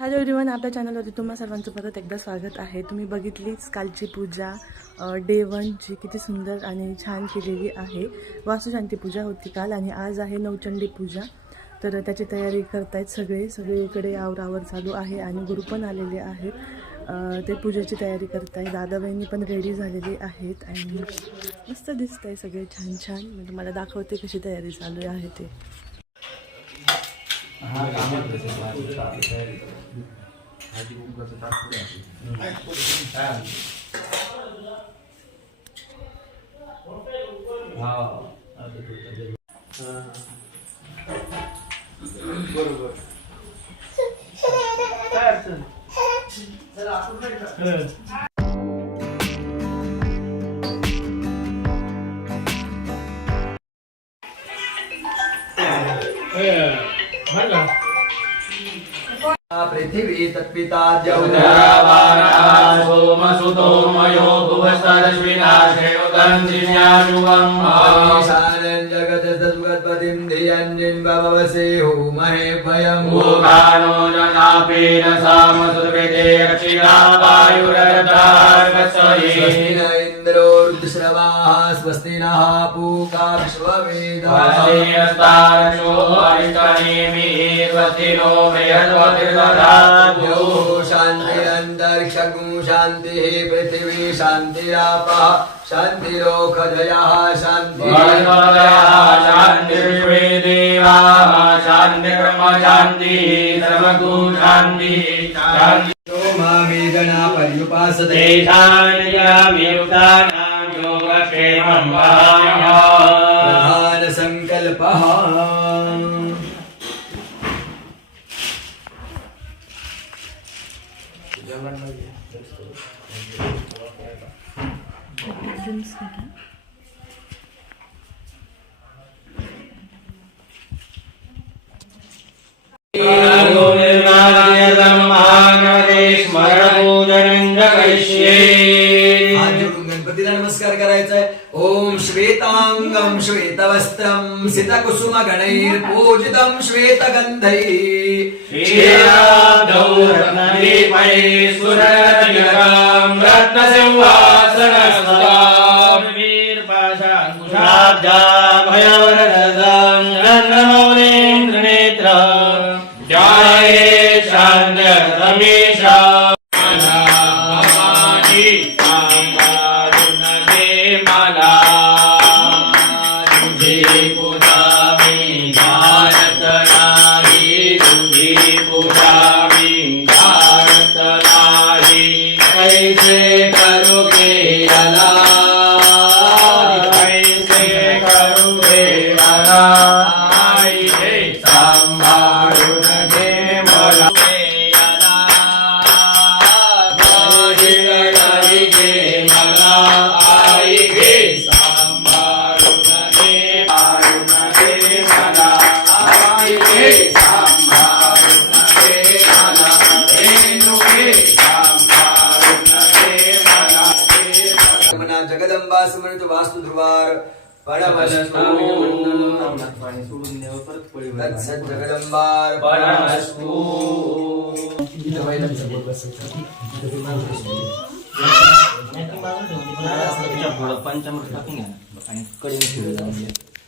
Hello everyone, आपल्या चॅनलवरती तुम्हा सर्वांचं परत एकदा स्वागत आहे. तुम्ही बघितलीच कालची पूजा डे 1 जी किती सुंदर आणि छान केलेली आहे. वास्तुशांती पूजा होती काल आणि आज आहे नवचंडी पूजा. तर त्याची तयारी करतायत सगळीकडे आवरावर चालू आहे आणि गुरु पण आलेले आहेत. ते पूजेची तयारी करताय. दादा बहिणी पण रेडी झालेली आहेत आणि मस्त दिसत आहे सगळे छान छान. मी तुम्हाला दाखवते कशी तयारी चालू आहे ते. बरोबर पृथिवी तत्पिता सोमसुतो मयो भुवसरश्विनाशयोगन्धिन्यायुगम् ईशानन् जगतस्तुगत्पतिं धियन्निन् भवसे होमहे भयं भूमानो जनापेन सामसुकृते रक्षिता वायुरर्धार्कस्वये स्वस्ति न इन्द्रो रुद्रश्रवाः स्वस्ति नः पूका विश्ववेदाः स्वस्तिस्तार्क्ष्यो अरिष्टनेमिर्वतिनो बृहद्वतिर्दधातु शान्तिरन्तरिक्षगुं शान्तिः पृथिवी शान्तिरापः शान्तिरोषधयः शान्तिर्विश्वे देवाः शान्तिर्ब्रह्म शान्तिः सर्वगु शान्तिः मामे गणा पर्युपासते तेषां योगक्षेमं प्रधान संकल्पः गणपतीला नमस्कार करायचा आहे. ओम श्वेतांगम श्वेतवस्त्रम सितकुसुम गणैर पूजितं श्वेतगंधैः जगदंबा समर्थ वास्तु द्वार परमस्तु तत्सत् जगदंबार परमस्तु.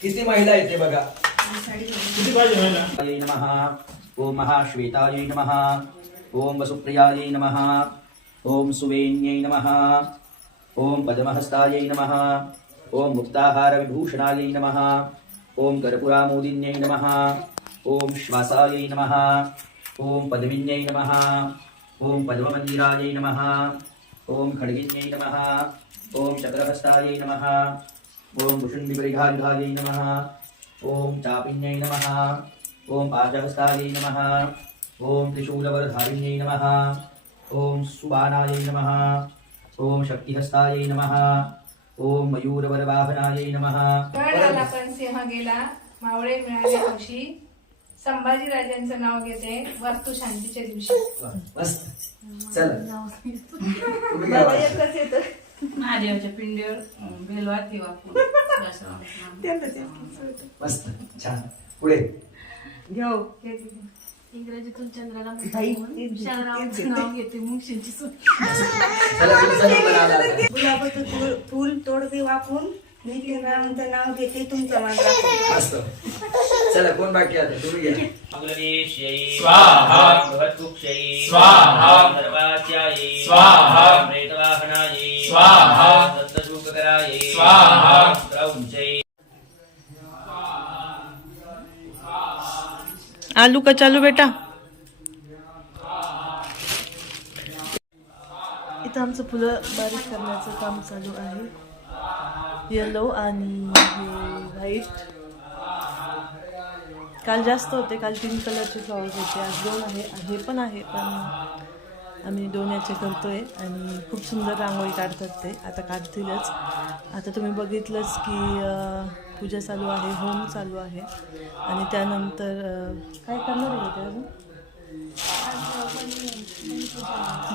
किती महिला येते बघा. नमः. ओम महाश्वेताय नमः. ओम वसुप्रियाय नमः. ओम सुवेण्यै नमः. ओम पद्महस्तायै नमः. ओम मुक्ताहार विभूषणायै नमः. ओम कर्पूरामोदिन्यै नमः. ओम श्वासायै नमः. ओम पद्मिन्यै नमः. ओम पद्ममन्दिरायै नमः. ओम खड्गिन्यै नमः. ओम चक्रहस्तायै नमः. ओम कुशुण्डिपरिघायुधायै नमः. ओम चापिन्यै नमः. ओम पाशहस्तायै नमः. ओम त्रिशूलवरधारिण्यै नमः. ओम सुबाणायै नमः. ओम शक्तिहस्तायै नमः. ओम मयूरवरवाहनायै नमः. गड आला पण सिंह गेला मावळे मिळाले हौशी. संभाजी राजांचं नाव घेते वास्तुशांतीच्या दिवशी. मस्त. चला तुम्ही काय मला वाटतं? एकच येतं. महादेवाच्या पिंडीवर बेलवाती वापरून मस्त छान. पुढे घेऊ इंग्रजीतून चंद्राला म्हणून शहरावरचं नाव घेते मुंगशींची सून. चला तुमचा नंबर आला आता. गुलाबाचं फूल तोडते वाकून मी ते रामाचं नाव घेते तुमचं मान राखून. मस्त. चला कोण बाकी आता तुम्ही घ्या. मंगलेश्यै स्वाहा. बृहत्कुक्षै स्वाहा. सर्वात्यायै स्वाहा. प्रेतवाहनायै स्वाहा. दत्तशूकरायै स्वाहा. क्रौञ्चै आलू का चालू बेटा. इथं आमचं फुलं बारीक करण्याचं काम चालू आहे. येलो आणि हे व्हाईट. काल जास्त होते, काल 3 कलरचे फ्लॉवर्स होते, आज 2 आहे. हे पण आहे, पण आम्ही 2 याचे करतोय आणि खूप सुंदर रांगोळी काढतात ते. आता काढतीलच. आता तुम्ही बघितलंच की पूजा चालू आहे, होम चालू आहे आणि त्यानंतर काय करणार आहे ते अजून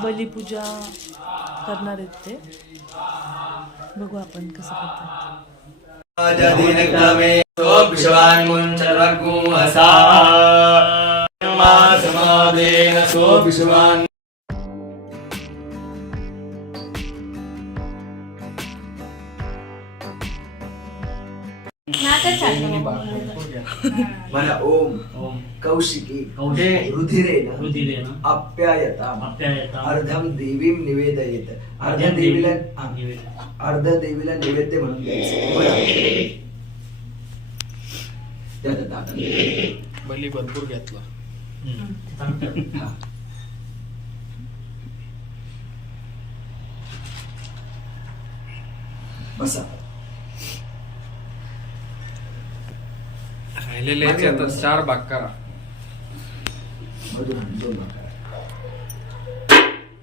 बलिपूजा करणार आहेत ते. बघू आपण कसं करतात. आजादीनक्रमे सोऽपिशवान्मुन् सर्वज्ञो हसा मा समादेन सोऽपिशवान्. म्हणा ओम कौशिकी रुधिरेण आप्यायता अर्धम देवीं निवेदयेत. अर्ध देवीला नैवेद्य म्हणून द्यायचं. बोला. द्या त्या ताटात. बली भरपूर घेतला. हा. बसा. राहिलेले आता 4 भाग करा. मधून 2 भाग करा.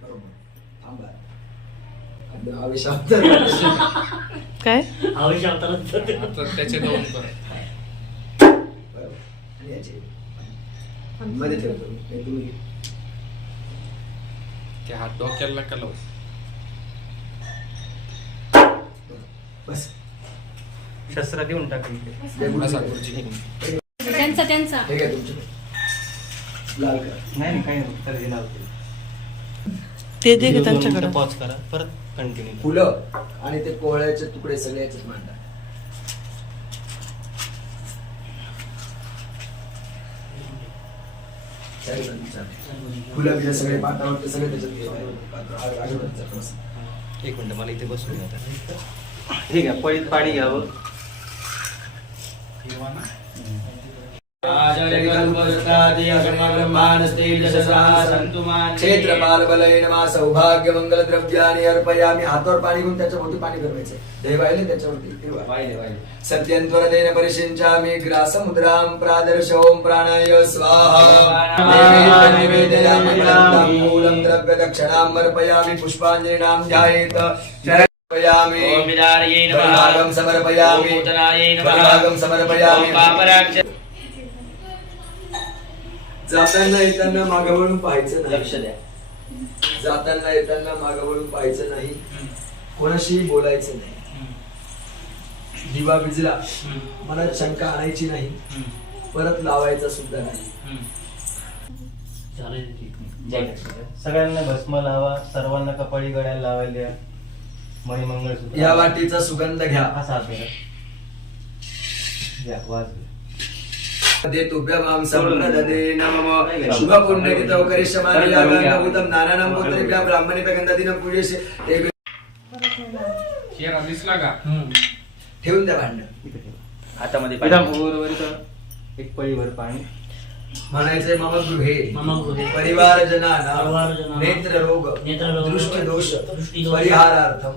बरोबर. थांबा. आता आवेशात काय आता त्याचे 2 करा. बरोबर. आणि याचे मध्ये ठेवतो. हे तुम्ही घे. ते हात डोक्याला नका लावू. बस. शस्त्र देऊन टाकली. असा गुरुजी घेऊन. त्यांचा त्यांचा हे घ्या तुमचे. लाल करा. नाही काही नाही तर दिला होते. ते दे का त्यांच्याकडे. पॉज करा परत कंटिन्यू. फुलं आणि ते कोहळ्याचे तुकडे सगळे याच्यात मांडा. फुलं बिलं सगळे पाटावर ते सगळे त्याच्यात ठेवा. एक मिनिट मला इथे बसून आता. ठीक आहे पळीत पाणी घ्यावं. क्षेत्रपाल बलय नमा सौभाग्य मंगल द्रव्यानि अर्पयामि. हातावर पाणी घेऊन त्याच्या भोवती पाणी फिरवायचं. देवायले त्याच्यावरती सत्यंत्वरतेन परिशिंचामि ग्रासमुद्रां प्रादर्श ओम प्राणाय स्वाहा. निवेदयामि मूलं द्रव्य दक्षिणां अर्पयामि. पुष्पाञ्जलिनां ध्यायेत. समर्पयामि. ओम विदारये नमः. परिभागं समर्पयामि. भूतनाये नमः. परिभागं समर्पयामि. ओम पापराक्ष जाताना येताना मागं वळून पाहायचं नाही. लक्ष द्या. जाताना येताना मागं वळून पाहायचं नाही. कोणाशी बोलायचं नाही. दिवा विजला मनात शंका आणायची नाही. परत लावायचा सुद्धा नाही. सगळ्यांना भस्म लावा. सर्वांना कपाळी गळ्याला लावायला द्या. मणिमंगळसूत्र. या वाटीचा सुगंध घ्या. हा साथ द्या. वाज तुभ्यमां संप्रददे नमः. शुभ पुण्यकृतौ करिष्यमाणि यागान् भूतं नानानां पुत्रेभ्यः ब्राह्मणेभ्यः गन्धादीनं पूजयसे. केरा दिसला का. ठेवून द्या भांड. हातामध्ये एक पळीभर पाणी. म्हणायचंय मम गृहे परिवार जनानां नेत्र रोग दृष्टी दोष परिहारार्थम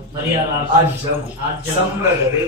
आज्यम संप्रददे.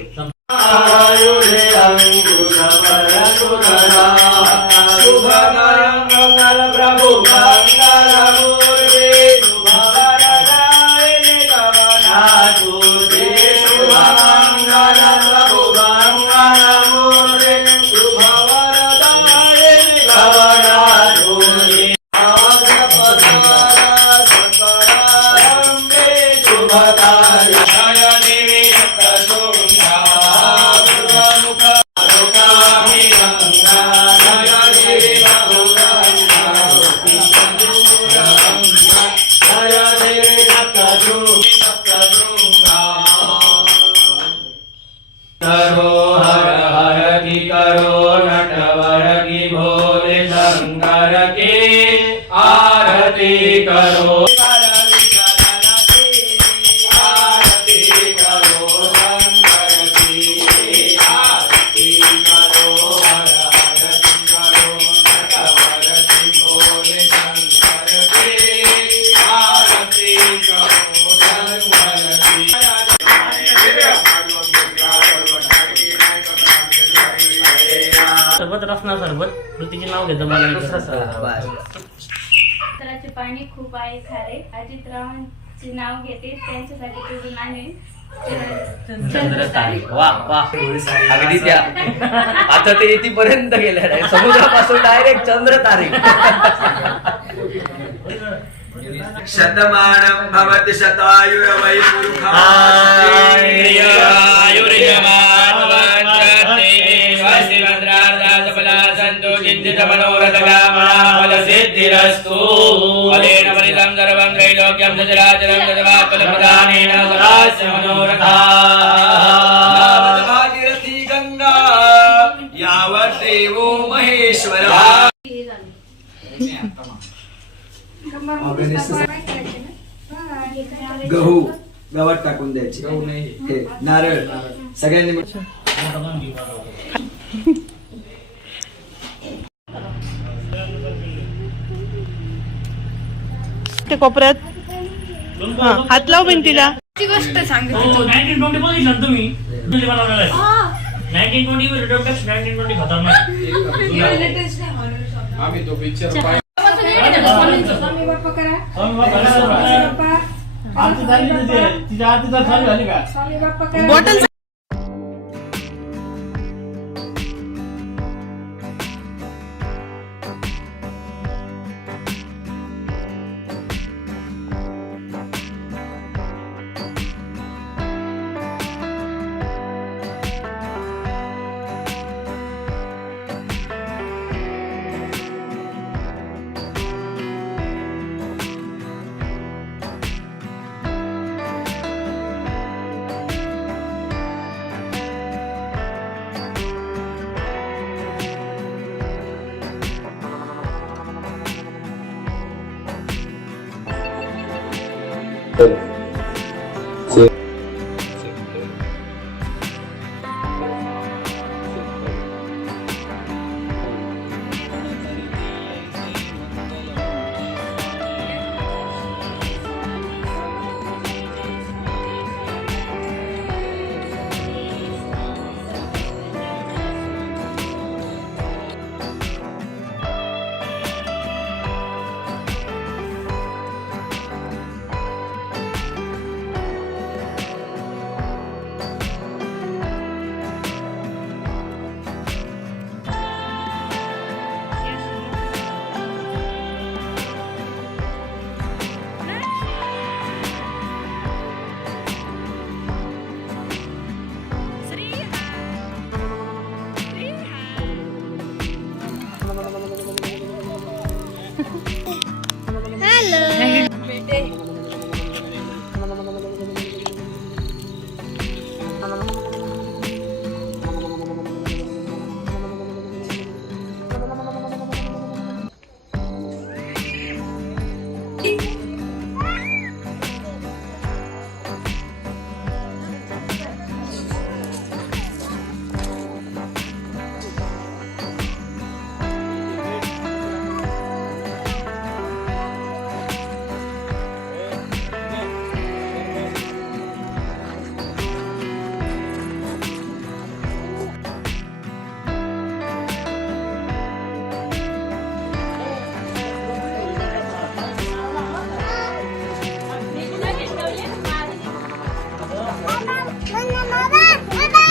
आरती करो सरबत रसना सरबत ऋतीचे नाव घेतो मला तलाचे पाणी खूप आहे खारे. अजितरावांचे नाव घेते, त्यांच्यासाठी कुठून आहे चंद्रतारे. वा वा अगदी त्या आता ते इथपर्यंत गेल्या नाही, समुद्रापासून डायरेक्ट चंद्रतारे. शतमानं भवति शतायुर्वै सिद्धिरस्तु फलेन फलितं सर्वं त्रैलोक्यं सचराचरं तद्वाक्फलप्रदानेन सदास्य मनोरथा. यावत् भागीरथी गंगा यावत् देवो महेश्वरः. गहू गवत टाकून द्यायचे, हे नारळ सगळ्यांनी ते कोपऱ्यात हात लाव भिंतीला. ती गोष्ट सांगते 1920 बघितलं ना तुम्ही? बनवलेलं आहे. 1920 रिडक्टक्स 1920 खतरनाक. आम्ही तो पिक्चर पाहिला. स्वामी बाप्पा करा. स्वामी बाप्पा आरती झाली तिथे. तिची आरती तर चालू झाली का? स्वामी बाप्पा करा. बॉटल चल.